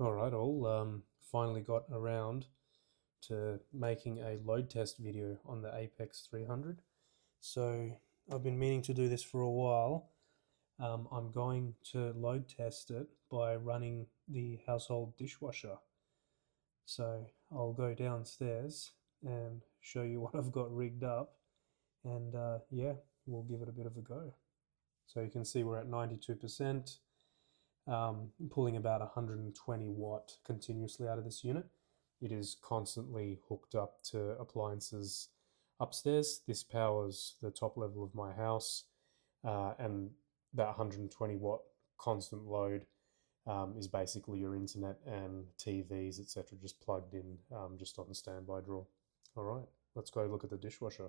All right, all finally got around to making a load test video on the Apex 300. So I've been meaning to do this for a while. I'm going to load test it by running the household dishwasher. So I'll go downstairs and show you what I've got rigged up, and yeah, we'll give it a bit of a go. So you can see we're at 92%. Pulling about 120 watt continuously out of this unit. It is constantly hooked up to appliances upstairs. This powers the top level of my house, and that 120 watt constant load is basically your internet and TVs, etc., just plugged in, just on the standby drawer. All right, let's go look at the dishwasher.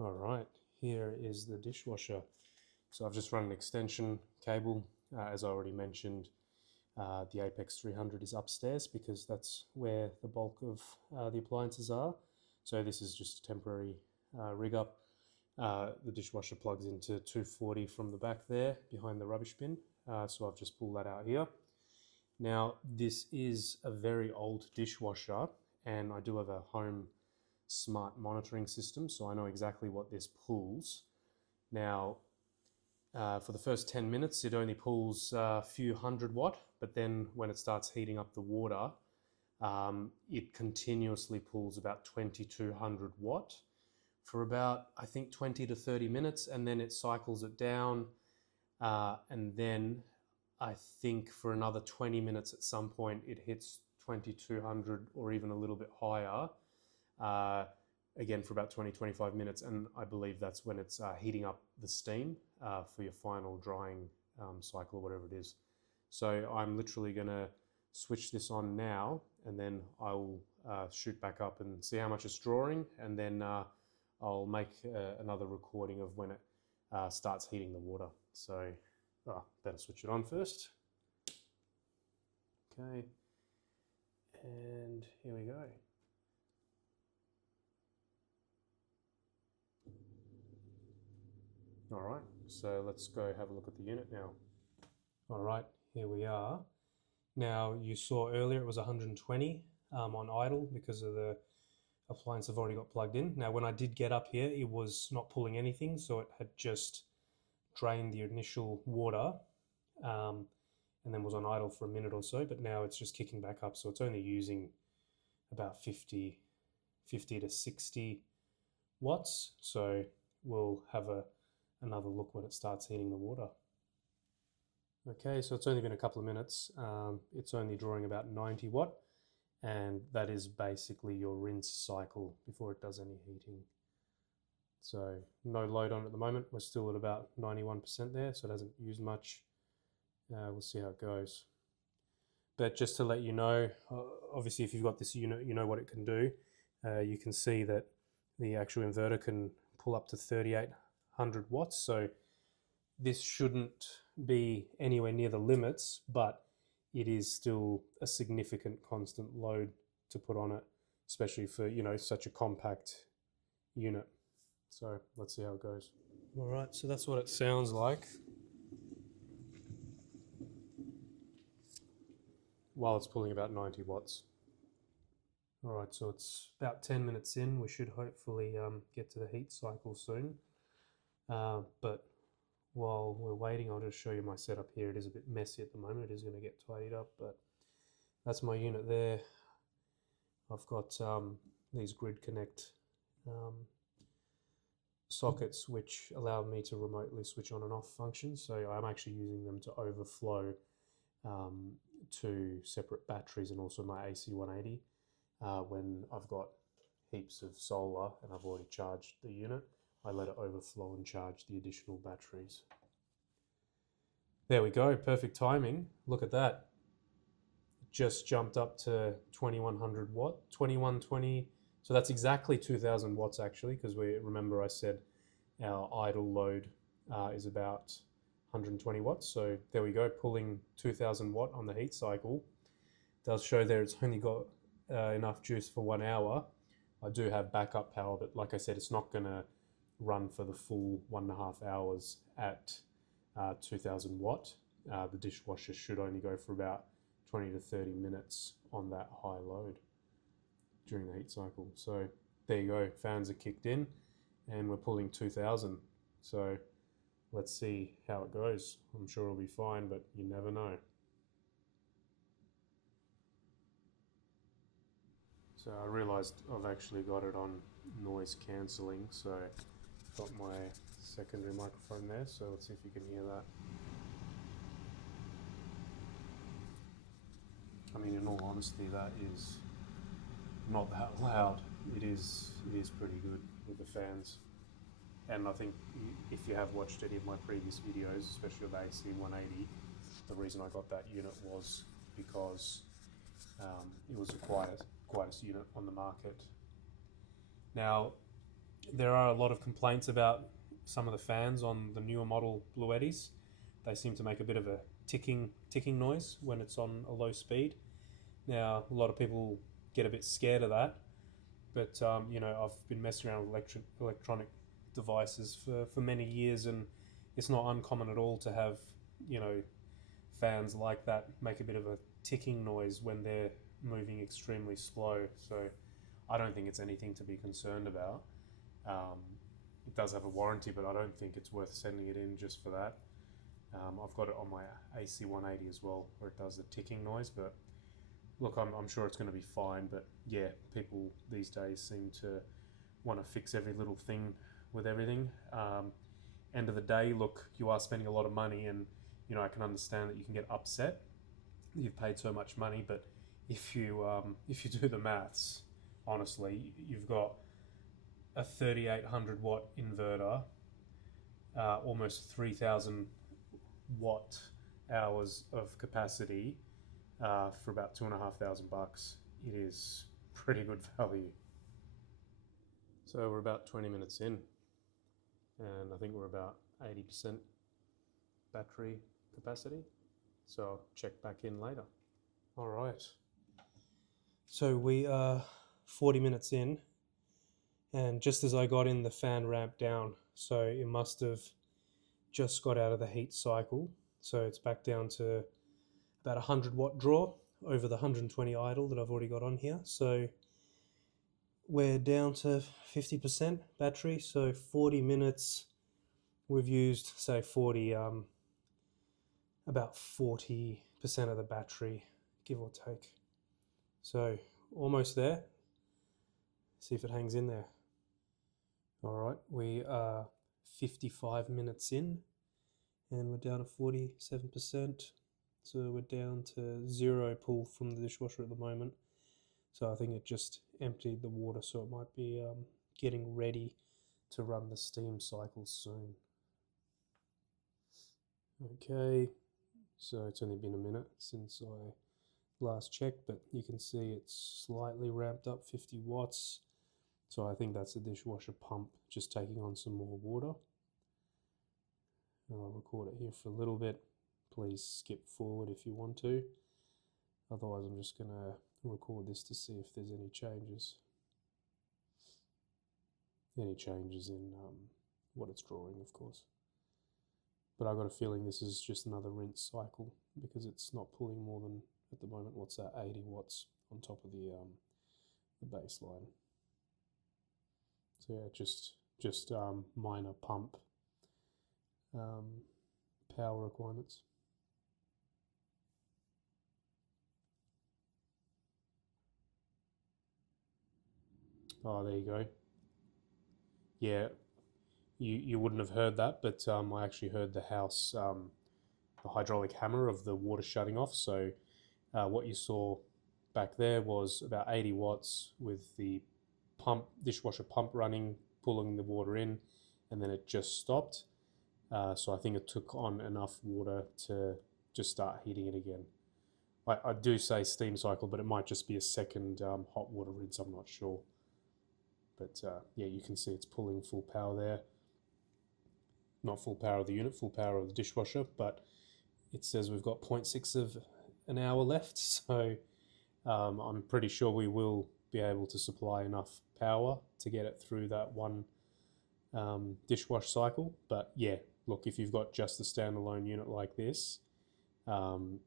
All right, here is the dishwasher. So I've just run an extension cable, as I already mentioned. The Apex 300 is upstairs because that's where the bulk of the appliances are. So this is just a temporary rig up. The dishwasher plugs into 240 from the back there behind the rubbish bin. So I've just pulled that out here. Now this is a very old dishwasher, and I do have a home smart monitoring system, so I know exactly what this pulls. Now, for the first 10 minutes, it only pulls a few 100 watt, but then when it starts heating up the water, it continuously pulls about 2200 watt for about, I think, 20 to 30 minutes, and then it cycles it down, and then I think for another 20 minutes at some point, it hits 2200 or even a little bit higher. Again for about 20-25 minutes, and I believe that's when it's heating up the steam for your final drying cycle or whatever it is. So I'm literally going to switch this on now, and then I'll shoot back up and see how much it's drawing, and then I'll make another recording of when it starts heating the water. So better switch it on first. Okay, and here we go. All right, so let's go have a look at the unit now. All right, here we are. Now, you saw earlier it was 120 on idle because of the appliance I've already got plugged in. Now, when I did get up here, it was not pulling anything, so it had just drained the initial water, and then was on idle for a minute or so, but now it's just kicking back up, so it's only using about 50 to 60 watts. So we'll have another look when it starts heating the water. Okay, so it's only been a couple of minutes. It's only drawing about 90 watt, and that is basically your rinse cycle before it does any heating. So no load on at the moment. We're still at about 91% there, so it hasn't used much. We'll see how it goes. But just to let you know, obviously if you've got this unit, you know what it can do. You can see that the actual inverter can pull up to 3800 watts, so this shouldn't be anywhere near the limits, but it is still a significant constant load to put on it, especially for, you know, such a compact unit. So let's see how it goes. All right, so that's what it sounds like while it's pulling about 90 watts. All right, so it's about 10 minutes in. We should hopefully get to the heat cycle soon. But while we're waiting, I'll just show you my setup here. It is a bit messy at the moment. It is going to get tidied up, but that's my unit there. I've got these grid connect sockets which allow me to remotely switch on and off functions. So I'm actually using them to overflow to separate batteries and also my AC 180 when I've got heaps of solar and I've already charged the unit. I let it overflow and charge the additional batteries. There we go, perfect timing. Look at that. It just jumped up to 2100 watt, 2120. So that's exactly 2000 watts actually, because remember I said our idle load is about 120 watts. So there we go, pulling 2000 watt on the heat cycle. It does show there it's only got enough juice for 1 hour. I do have backup power, but like I said, it's not going to run for the full 1.5 hours at 2000 watt. The dishwasher should only go for about 20 to 30 minutes on that high load during the heat cycle. So there you go, fans are kicked in and we're pulling 2000. So let's see how it goes. I'm sure it'll be fine, but you never know. So I realized I've actually got it on noise cancelling, so I've got my secondary microphone there, so let's see if you can hear that. I mean, in all honesty, that is not that loud. It is pretty good with the fans. And I think if you have watched any of my previous videos, especially with the AC180, the reason I got that unit was because it was the quietest unit on the market. Now, there are a lot of complaints about some of the fans on the newer model Bluettis. They seem to make a bit of a ticking noise when it's on a low speed. Now, a lot of people get a bit scared of that, but you know, I've been messing around with electronic devices for many years, and it's not uncommon at all to have, you know, fans like that make a bit of a ticking noise when they're moving extremely slow. So I don't think it's anything to be concerned about. It does have a warranty, but I don't think it's worth sending it in just for that. I've got it on my AC180 as well, where it does the ticking noise, but look, I'm sure it's going to be fine. But yeah, people these days seem to want to fix every little thing with everything. End of the day, look, you are spending a lot of money, and you know, I can understand that you can get upset. You've paid so much money, but if you do the maths, honestly, you've got a 3800 watt inverter, almost 3000 watt hours of capacity for about $2,500. It is pretty good value. So we're about 20 minutes in, and I think we're about 80% battery capacity. So I'll check back in later. All right. So we are 40 minutes in, and just as I got in, the fan ramped down. So it must have just got out of the heat cycle. So it's back down to about 100 watt draw over the 120 idle that I've already got on here. So we're down to 50% battery. So 40 minutes, we've used, say, about 40% of the battery, give or take. So almost there. See if it hangs in there. All right, we are 55 minutes in, and we're down to 47%. So we're down to 0 pull from the dishwasher at the moment. So I think it just emptied the water, so it might be getting ready to run the steam cycle soon. Okay, so it's only been a minute since I last checked, but you can see it's slightly ramped up, 50 watts. So I think that's the dishwasher pump just taking on some more water. And I'll record it here for a little bit. Please skip forward if you want to. Otherwise, I'm just going to record this to see if there's any changes. Any changes in what it's drawing, of course. But I've got a feeling this is just another rinse cycle because it's not pulling more than, at the moment, what's that, 80 watts on top of the baseline. So yeah, just minor pump power requirements. Oh, there you go. Yeah, you wouldn't have heard that, but I actually heard the house, the hydraulic hammer of the water shutting off. So what you saw back there was about 80 watts with the dishwasher pump running, pulling the water in, and then it just stopped. So I think it took on enough water to just start heating it again. I do say steam cycle, but it might just be a second hot water rinse, I'm not sure. But yeah, you can see it's pulling full power there. Not full power of the unit, full power of the dishwasher, but it says we've got 0.6 of an hour left, so I'm pretty sure we will be able to supply enough power to get it through that one dishwash cycle. But yeah, look, if you've got just a standalone unit like this,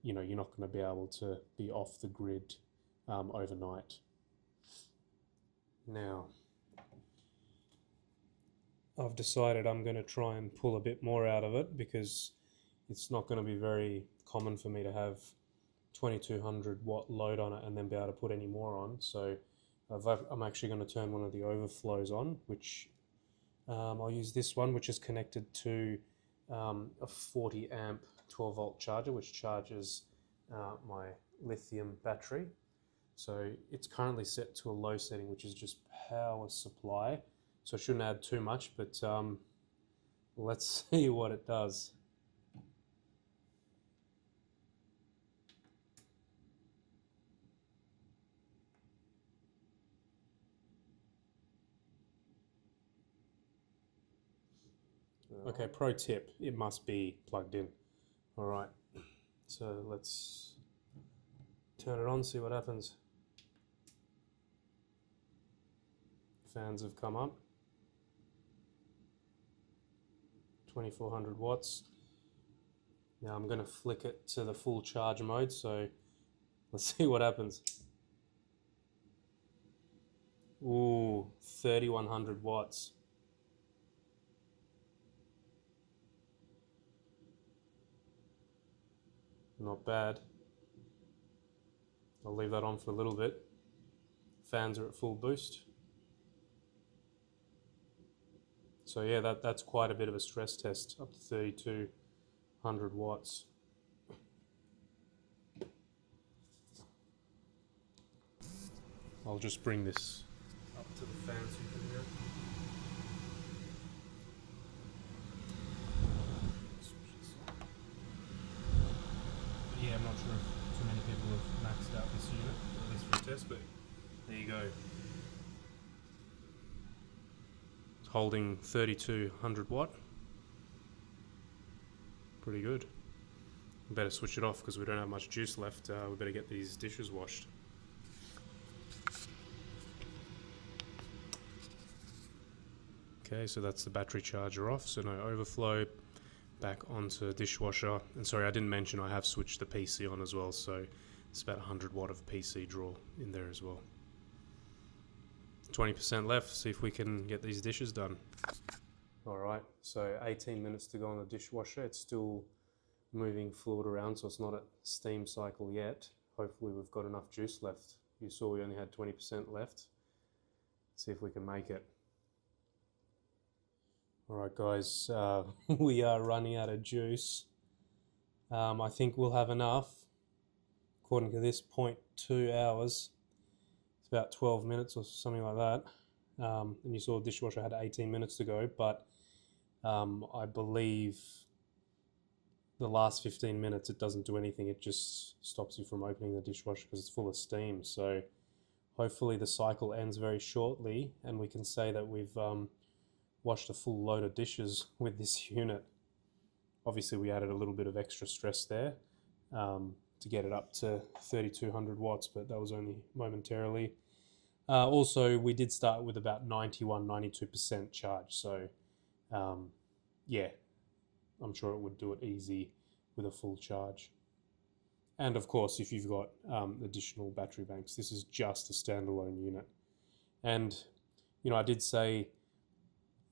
you know, you're not going to be able to be off the grid overnight. Now, I've decided I'm going to try and pull a bit more out of it because it's not going to be very common for me to have 2200 watt load on it and then be able to put any more on. So I'm actually going to turn one of the overflows on, which I'll use this one, which is connected to a 40 amp 12 volt charger, which charges my lithium battery. So it's currently set to a low setting, which is just power supply. So I shouldn't add too much, but let's see what it does. Okay, pro tip, it must be plugged in. All right, so let's turn it on, see what happens. Fans have come up. 2400 watts. Now I'm going to flick it to the full charge mode, so let's see what happens. Ooh, 3100 watts. Not bad. I'll leave that on for a little bit. Fans are at full boost. So yeah, that's quite a bit of a stress test, up to 3200 watts. I'll just bring this up to the fan so you can hear it. But yeah, I'm not sure if too many people have maxed out this unit, at least for a test, but there you go. It's holding 3200 watt. Pretty good. We better switch it off because we don't have much juice left. We better get these dishes washed. Okay, so that's the battery charger off, so no overflow. Back onto the dishwasher. And sorry, I didn't mention I have switched the PC on as well, so it's about 100 watt of PC draw in there as well. 20% left, see if we can get these dishes done. Alright, so 18 minutes to go on the dishwasher. It's still moving fluid around, so it's not at steam cycle yet. Hopefully we've got enough juice left. You saw we only had 20% left. See if we can make it. Alright guys, we are running out of juice. I think we'll have enough. According to this, 0.2 hours. It's about 12 minutes or something like that. And you saw the dishwasher had 18 minutes to go, but I believe the last 15 minutes it doesn't do anything. It just stops you from opening the dishwasher because it's full of steam. So hopefully the cycle ends very shortly and we can say that we've washed a full load of dishes with this unit. Obviously we added a little bit of extra stress there to get it up to 3200 watts, but that was only momentarily. Also, we did start with about 91-92% charge, so yeah, I'm sure it would do it easy with a full charge. And of course, if you've got additional battery banks, this is just a standalone unit. And you know, I did say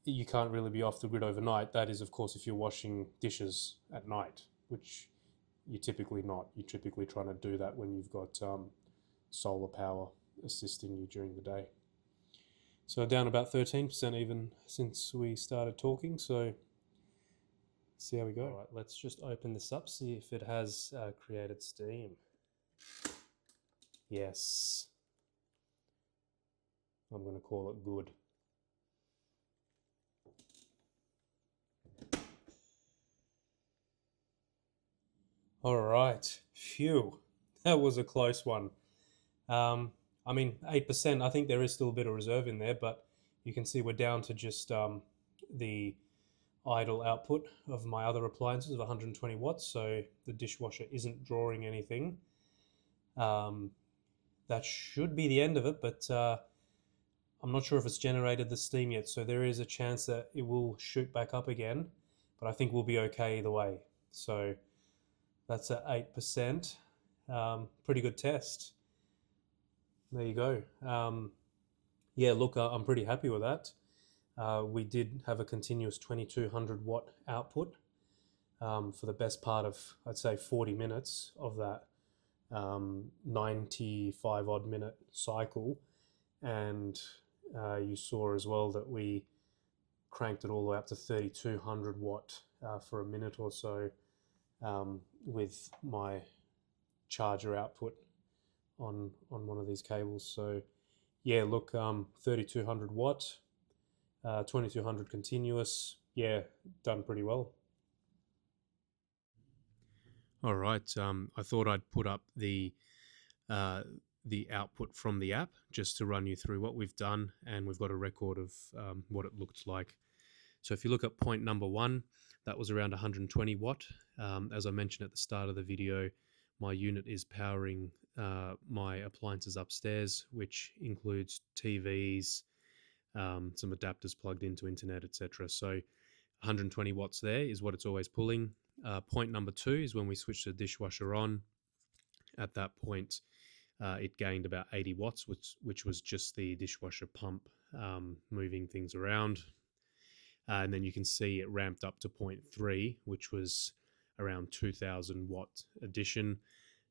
you can't really be off the grid overnight. That is, of course, if you're washing dishes at night, which you're typically not. You're typically trying to do that when you've got solar power assisting you during the day. So down about 13% even since we started talking, so see how we go. All right, let's just open this up, see if it has created steam. Yes. I'm going to call it good. All right, phew, that was a close one. I mean, 8%, I think there is still a bit of reserve in there, but you can see we're down to just the idle output of my other appliances of 120 watts, so the dishwasher isn't drawing anything. That should be the end of it, but I'm not sure if it's generated the steam yet, so there is a chance that it will shoot back up again, but I think we'll be okay either way. So That's at 8%. Pretty good test. There you go. Yeah, look, I'm pretty happy with that. We did have a continuous 2200 watt output for the best part of, I'd say, 40 minutes of that 95 odd minute cycle. And you saw as well that we cranked it all the way up to 3200 watt for a minute or so with my charger output on one of these cables. So yeah, look, 3200 watt, 2200 continuous. Yeah, done pretty well. All right. I thought I'd put up the output from the app just to run you through what we've done, and we've got a record of what it looked like. So if you look at point number 1, that was around 120 watt. As I mentioned at the start of the video, my unit is powering my appliances upstairs, which includes TVs, some adapters plugged into internet, etc. So 120 watts there is what it's always pulling. Point number 2 is when we switched the dishwasher on. At that point, it gained about 80 watts, which was just the dishwasher pump moving things around. And then you can see it ramped up to point 3, which was around 2000 watt addition.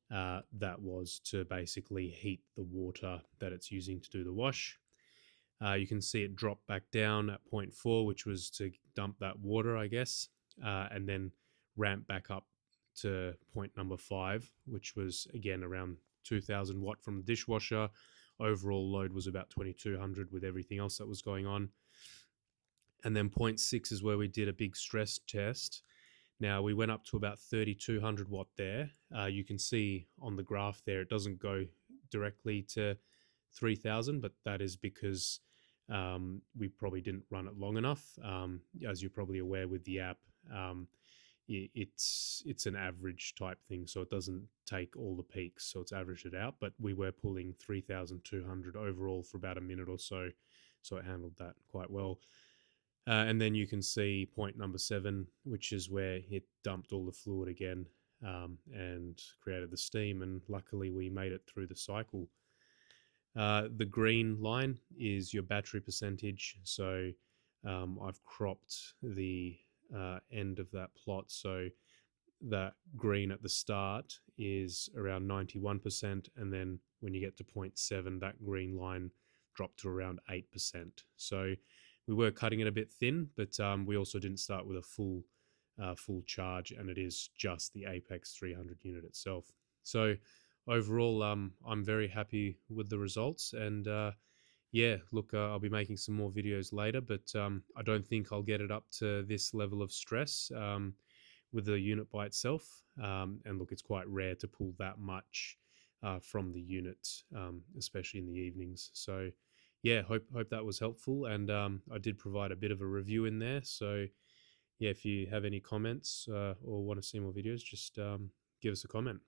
That was to basically heat the water that it's using to do the wash. You can see it drop back down at point 4, which was to dump that water, I guess, and then ramp back up to point number 5, which was again around 2000 watt from the dishwasher. Overall load was about 2200 with everything else that was going on. And then point 6 is where we did a big stress test. Now we went up to about 3200 watt there. You can see on the graph there, it doesn't go directly to 3000, but that is because we probably didn't run it long enough. As you're probably aware with the app, it's an average type thing, so it doesn't take all the peaks, so it's averaged it out. But we were pulling 3200 overall for about a minute or so, so it handled that quite well. And then you can see point number 7, which is where it dumped all the fluid again and created the steam, and luckily we made it through the cycle. The green line is your battery percentage, so I've cropped the end of that plot, so that green at the start is around 91%, and then when you get to 0.7, that green line dropped to around 8%. So we were cutting it a bit thin, but we also didn't start with a full charge, and it is just the Apex 300 unit itself. So overall, I'm very happy with the results, and yeah, look, I'll be making some more videos later, but I don't think I'll get it up to this level of stress with the unit by itself. And look, it's quite rare to pull that much from the unit, especially in the evenings. So yeah, hope that was helpful, and I did provide a bit of a review in there. So yeah, if you have any comments or want to see more videos, just give us a comment.